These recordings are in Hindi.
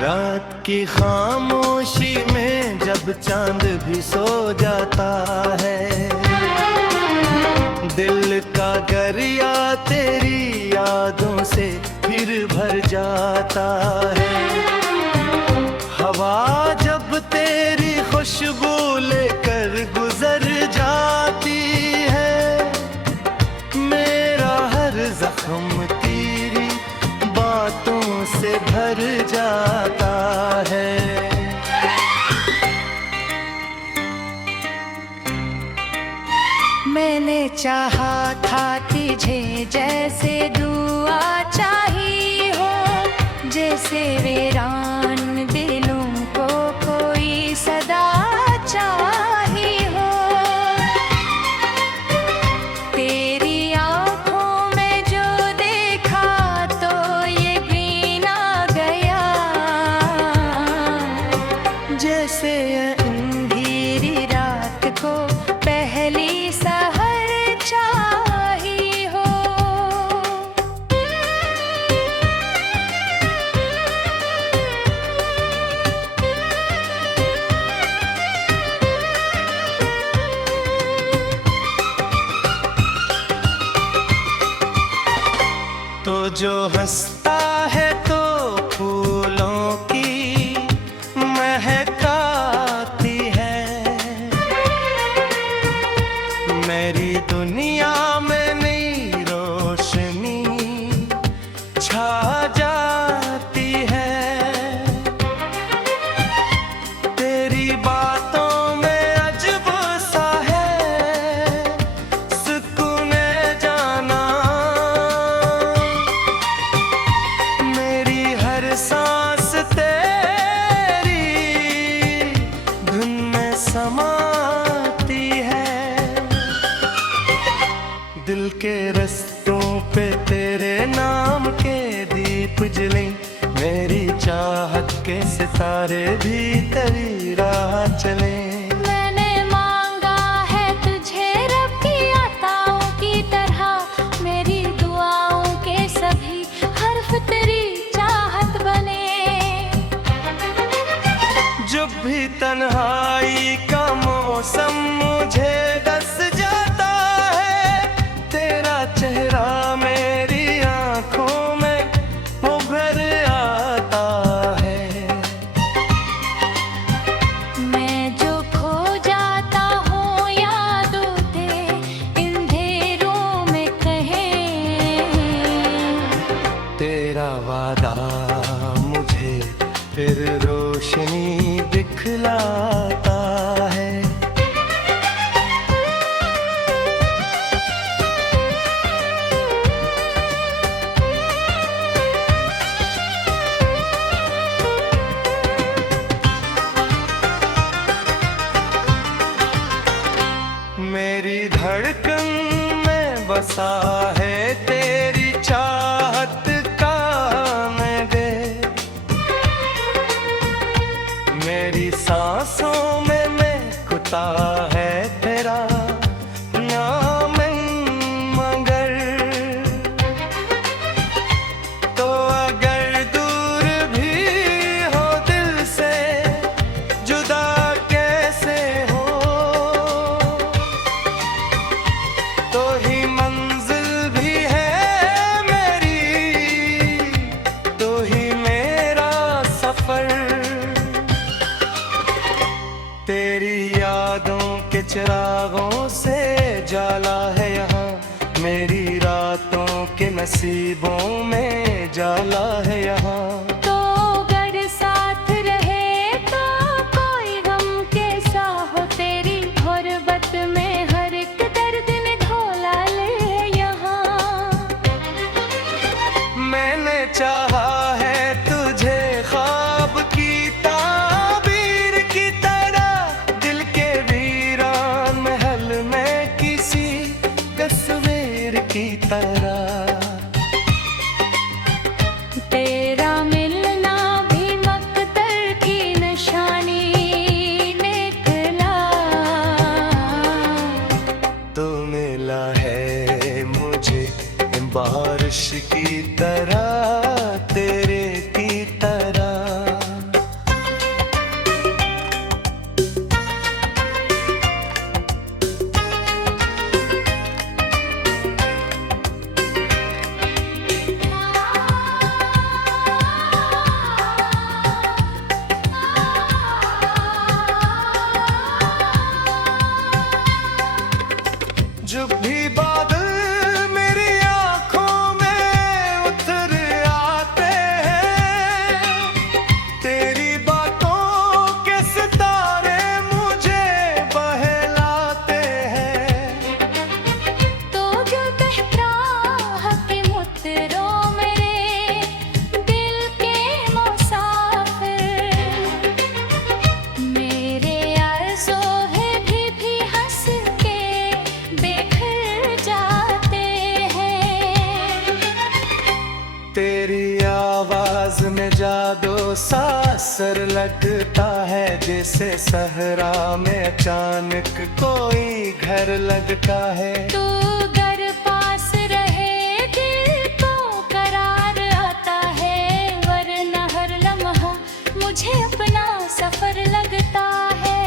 रात की खामोशी में जब चांद भी सो जाता है, दिल का गरिया तेरी यादों से फिर भर जाता है। हवा जब तेरी खुशबू लेकर गुजर जाती है, मेरा हर जख्म तेरी बातों से भर जाता है। मैंने चाहा था तुझे जैसे दुआ चाही हो, जैसे वीरान दिलों को कोई सदा चाही हो। तेरी आंखों में जो देखा तो ये भी ना गया, जैसे अंधेरी रात को पहली सहर चाही हो। तो जो हंसता है तो फूलों की महक आती है, मेरी दुनिया में नई रोशनी छा जाती है। तेरी बातों में अजब सा है सुकूने जाना, मेरी हर सांस तेरी धुन में समाती है। दिल के रस्तों पे तेरे नाम के दीप जले, मेरी चाहत के सितारे भी तेरी राह चले। मैंने मांगा है तुझे रब की अताओं की तरह, मेरी दुआओं के सभी हर्फ तेरी चाहत बने। जब भी तन्हाई का मौसम मुझे डस जाता है, तेरा चेहरा मेरी आंखों में उभर आता है। मैं जो खो जाता हूँ यादों ते अंधेरों में कहीं, तेरा वादा मुझे फिर रोशनी दिखलाता है। मेरी धड़कन में बसा है तेरी चाहत का नगे, मेरी सांसों में महकता है तेरा नाम मगर। तो अगर दूर भी हो दिल से जुदा कैसे हो, तो ही मंजिल भी है मेरी, तो ही मेरा सफर। तेरी यादों के चिरागों से जाला है यहाँ, मेरी रातों के नसीबों में जाला है यहाँ। तो अगर साथ रहे तो कोई गम कैसा हो, तेरी गुर्बत में हर एक दर्द ने घोला ले यहाँ। मैंने चाहा है तुझे ख्वाब की ताबीर की तरह, दिल के वीरान महल में किसी तस्वीर की तरह। तेरा मिलना भी मकदर की निशानी निकला, तो मिला है मुझे बारिश की तरह, तेरे की तरह। सा असर लगता है, जैसे सहरा में अचानक कोई घर लगता है। तू अगर पास रहे दिल को करार आता है, वरना हर लम्हा मुझे अपना सफर लगता है।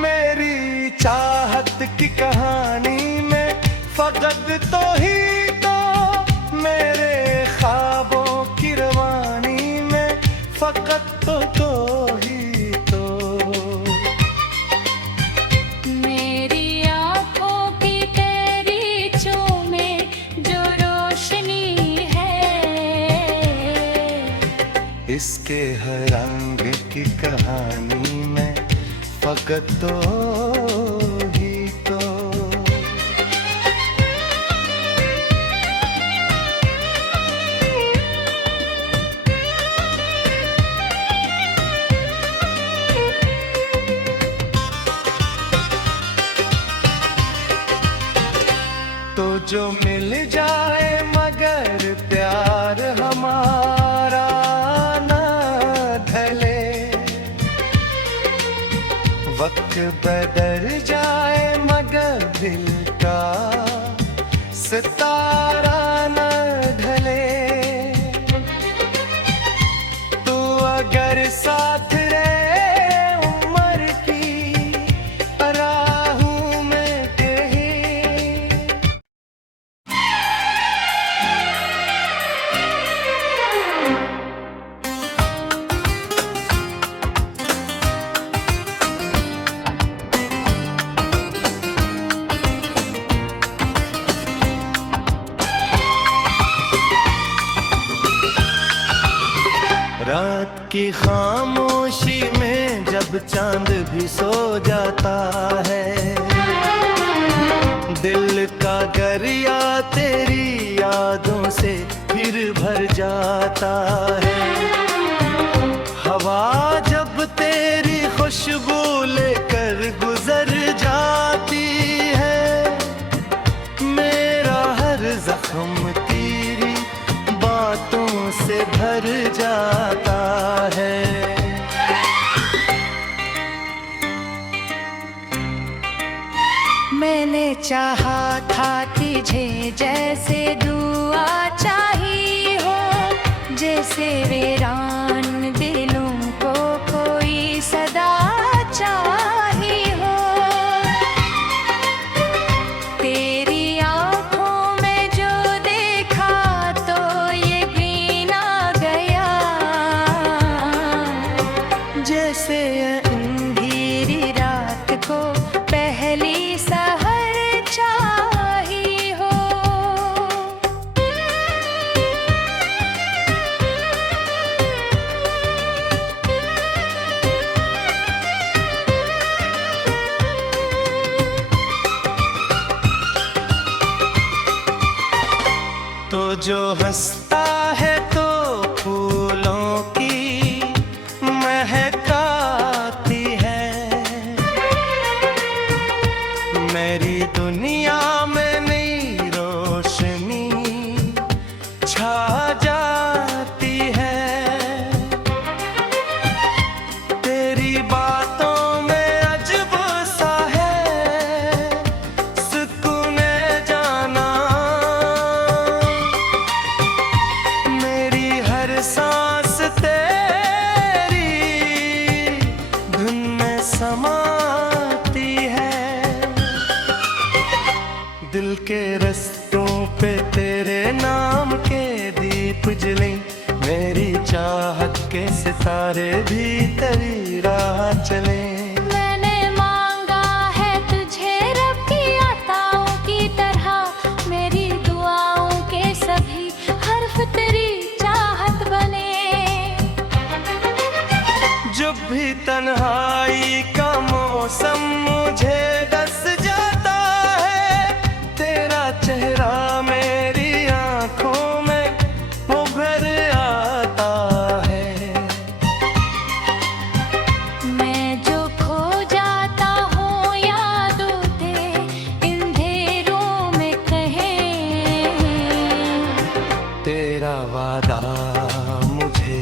मेरी चाहत की कहानी में फकत तो ही तो, मेरे ख्वाबों की रवानी में फकत तो ही तो। मेरी आँखों की तेरी में जो रोशनी है, इसके हर रंग की कहानी में फकत तो ही तो। तो जो मिल जाए मगर प्यार हमारा न ढले, वक्त बदल जाए मगर दिल का सितारा न ढले। तू अगर साथ रहे उम्र की राहों में कहीं, रात की खामोशी में जब चांद भी सो जाता है, दिल का गरिया तेरी यादों से फिर भर जाता है। हवा जब तेरी खुशबू लेकर गुजर जाती है, मेरा हर जख्म तेरी बातों से भर जाता है। मैंने चाहा था तुझे जैसे दुआ चाहिए हो, जैसे वीरान दिलों को कोई सदा चाहिए हो। तेरी आँखों में जो देखा तो ये भी ना गया, जैसे अंधेरी रात को पहली सहर चाहिए हो। तो जो हंसता है तो फूलों की महक आती है, मेरी दुनिया में नई रोशनी छा जाती है। तेरी बातों में अजब सा है सुकूने जाना, मेरी हर सांस तेरी धुन में समाती है। दिल के रस्तों पे तेरे नाम के दीप जले, मेरी चाहत के सितारे भी तेरी राह चले। मैंने मांगा है तुझे रब की अताओं की तरह, मेरी दुआओं के सभी हर्फ तेरी चाहत बने। जब भी तन्हाई का मौसम मुझे डस जाता है, तेरा चेहरा मेरी आंखों में उभर आता है। मैं जो खो जाता हूँ यादों ते अंधेरों में कहीं, तेरा वादा मुझे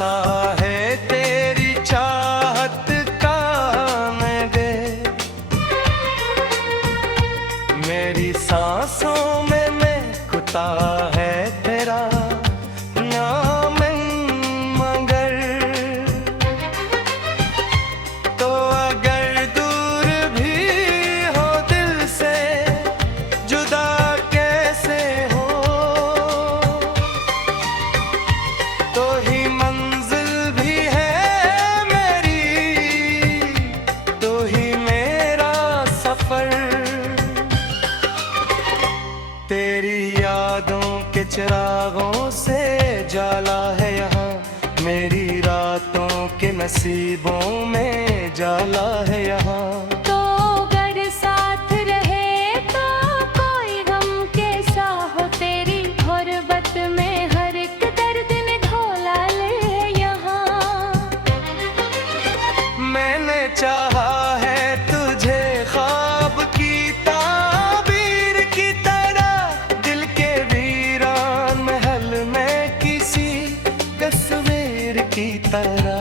पता है तेरी चाहत का नगे, मेरी सांसों में महकता है तेरा नाम मगर। तो अगर दूर भी हो दिल से जुदा कैसे हो, तो ही मंजिल भी है मेरी, तो ही मेरा सफर। तेरी यादों के चिरागों से जाला है यहाँ, मेरी रातों के नसीबों में जाला है यहाँ। तो अगर साथ रहे तो कोई गम कैसा हो, तेरी गुर्बत में हर एक दर्द ने घोला ले यहाँ। मैंने चाहा है तुझे ख्वाब की ताबीर की तरह, दिल के वीरान महल में किसी तस्वीर की तरह।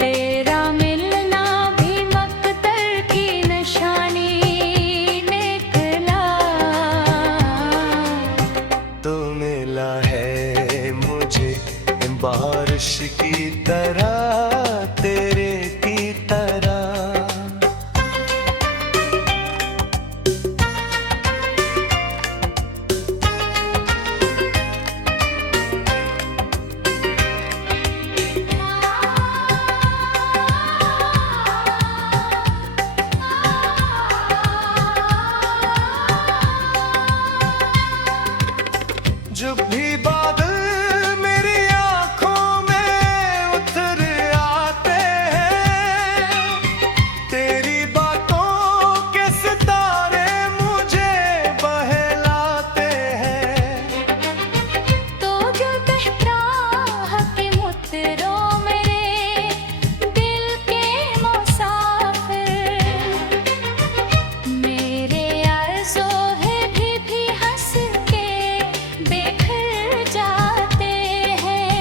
तेरा मिलना भी मकदर की निशानी निकला, तो मिला है मुझे बारिश की तरह, तेरे की तरह। जब भी बादल मेरी आंखों में उतर आते हैं, तेरी बातों के सितारे मुझे बहलाते हैं। तो जो बहराह के मुतरों मेरे दिल के मुसाफिर, मेरे आरज़ू है भी हंस के बिखर जाते हैं।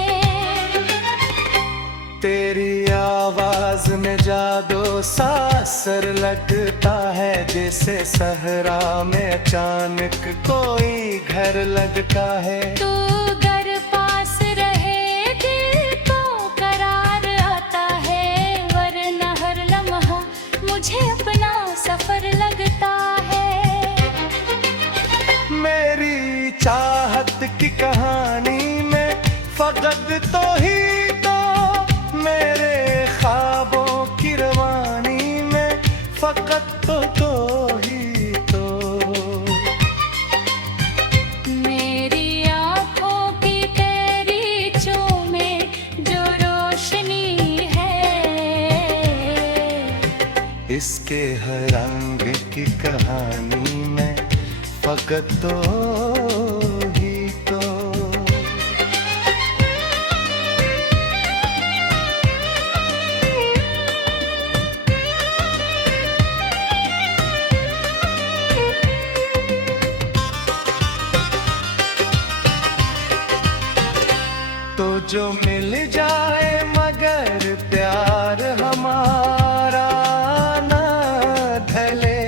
तेरी आवाज में जादू सा असर लगता है, जैसे सहरा में अचानक कोई घर लगता है। तू अगर पास रहे दिल को करार आता है, वरना हर लम्हा मुझे अपना सफर लगता है। मेरी चाहत की कहानी में फकत तो ही तो, मेरे ख्वाबों की रवानी में फकत तो ही तो। मेरी आँखों की तेरी में जो रोशनी है, इसके हर रंग की कहानी में फकत तो ही तो। तो जो मिल जाए मगर प्यार हमारा ना ढले,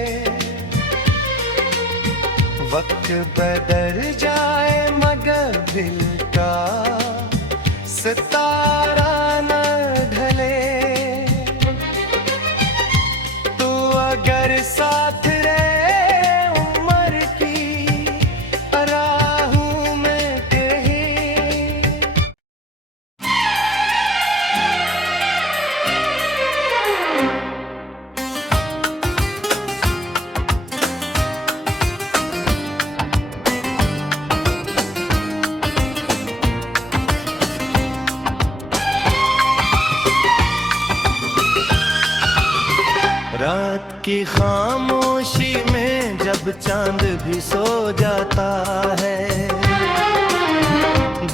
वक्त बदल जाए मगर दिल का सितारा न ढले। तू अगर साथ रहे उम्र की राहों में कहीं, रात की खामोशी में जब चांद भी सो जाता है,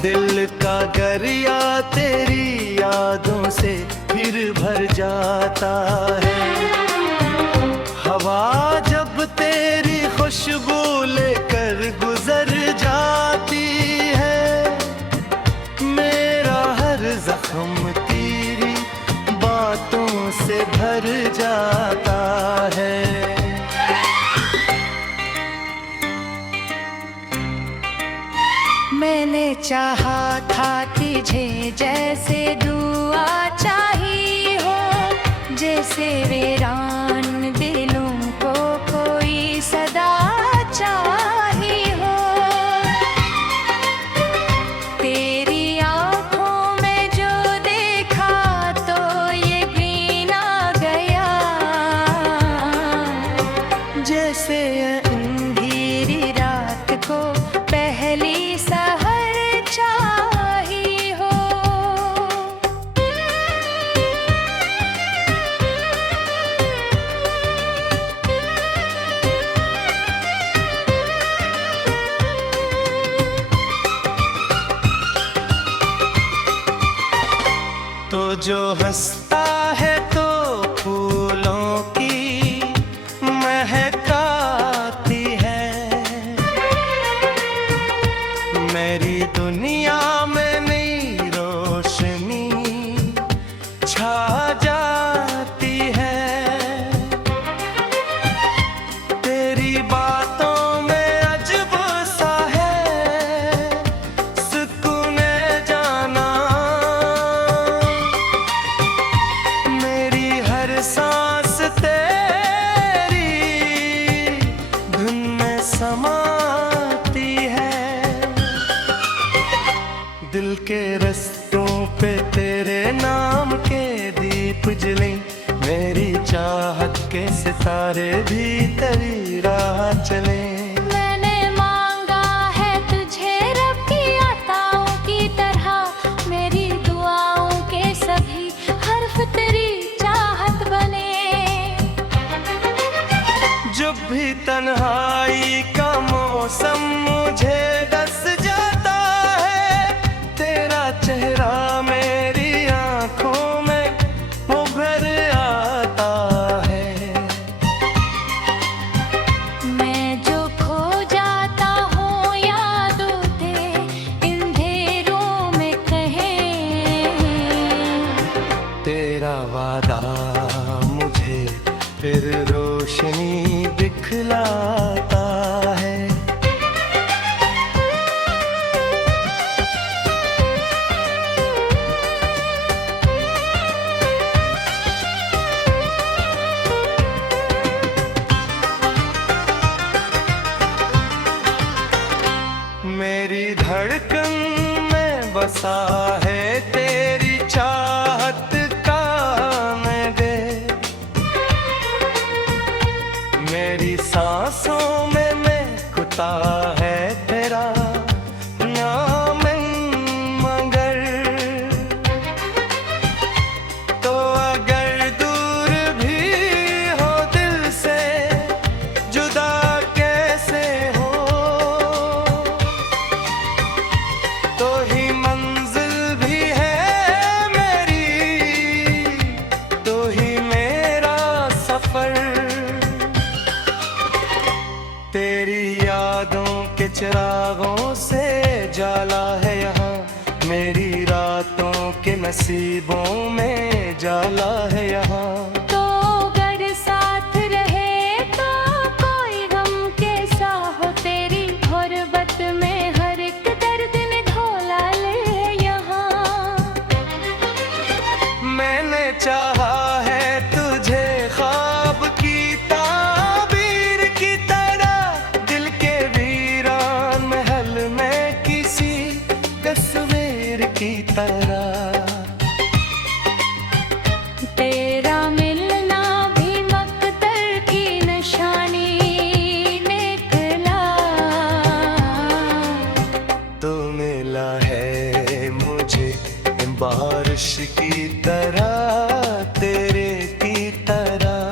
दिल का गरिया तेरी यादों से फिर भर जाता है। हवा जब तेरी खुशबू लेकर गुजर जाती है, चाहा था तुझे जैसे दुआ चाहिए हो, जैसे वीरान दिलों को कोई सदा चाहिए हो। तेरी आंखों में जो देखा तो ये भी ना गया, जैसे अंधेरी रात को पहली सहर चाहिए हो। तो जो हंसता है तो फूलों की महक आती है, मेरी दुनिया में नई रोशनी छा जाती है। तेरी बातों में अजब सा है सुकूने जाना, मेरी हर सांस तेरी धुन में समाती है। दिल के रस्तों पे तेरे नाम के दीप जले, मेरी चाहत के सितारे भी तेरी राह चले। मैंने मांगा है तुझे रब की अताओं की तरह, मेरी दुआओं के सभी हर्फ तेरी चाहत बने। जब भी तन्हाई का मौसम मुझे डस जाता है, तेरा चेहरा मेरी आंखों में उभर आता है। मैं जो खो जाता हूँ यादों ते अंधेरों में कहीं, तेरा वादा मुझे फिर रोशनी दिखलाता है। मेरी धड़कन में बसा है तेरी चाहत का नगर, मेरी सांसों में महकता है तेरा नाम मगर। तो अगर दूर भी हो दिल से जुदा कैसे हो, तो ही मंजिल भी है मेरी, तो ही मेरा सफर। तेरी यादों के चिरागों से जाला है यहाँ, मेरी रातों के नसीबों में जाला है यहाँ। तो अगर साथ रहे तो कोई गम कैसा हो, तेरी गुर्बत में हर एक दर्द ने घोला ले यहाँ। मैंने चाहा है तुझे ख्वाब की ताबीर की तरह, दिल के वीरान महल में किसी तस्वीर की तरह। तेरा मिलना भी मकदर की निशानी निकला, तो मिला है मुझे बारिश की तरह, तेरे की तरह।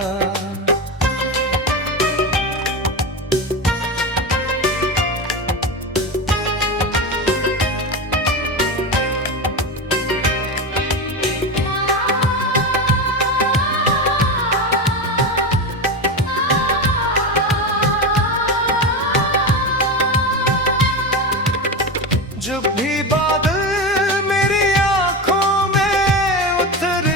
जब भी बादल मेरी आंखों में उतर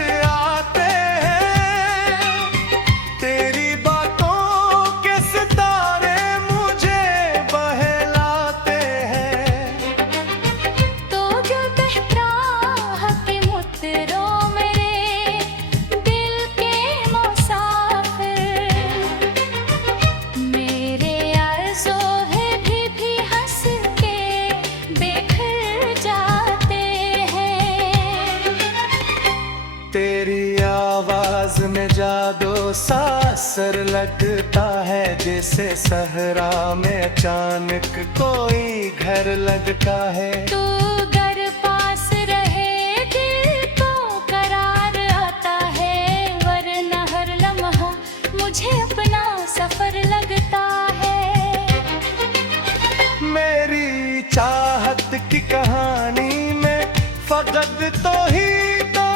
सा असर लगता है, जैसे सहरा में अचानक कोई घर लगता है। तू अगर पास रहे दिल को करार आता है, वरना हर लम्हा मुझे अपना सफर लगता है। मेरी चाहत की कहानी में फकत तो ही तो,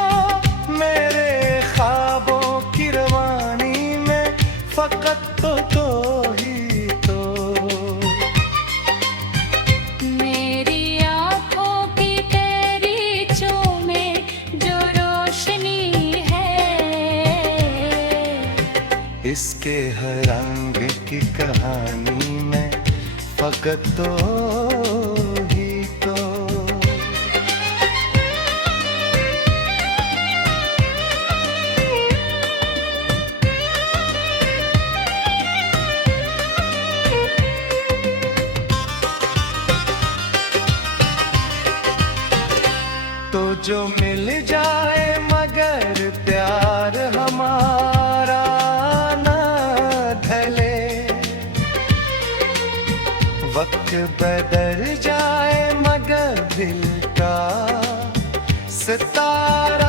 मेरे ख्वाबों की रवानी में फकत तो ही तो। मेरी आँखों की तेरी में जो रोशनी है, इसके हर रंग की कहानी में फकत तो ही तो। तो जो मिल जाए मगर प्यार हमारा ना ढले, वक्त बदल जाए मगर दिल का सितारा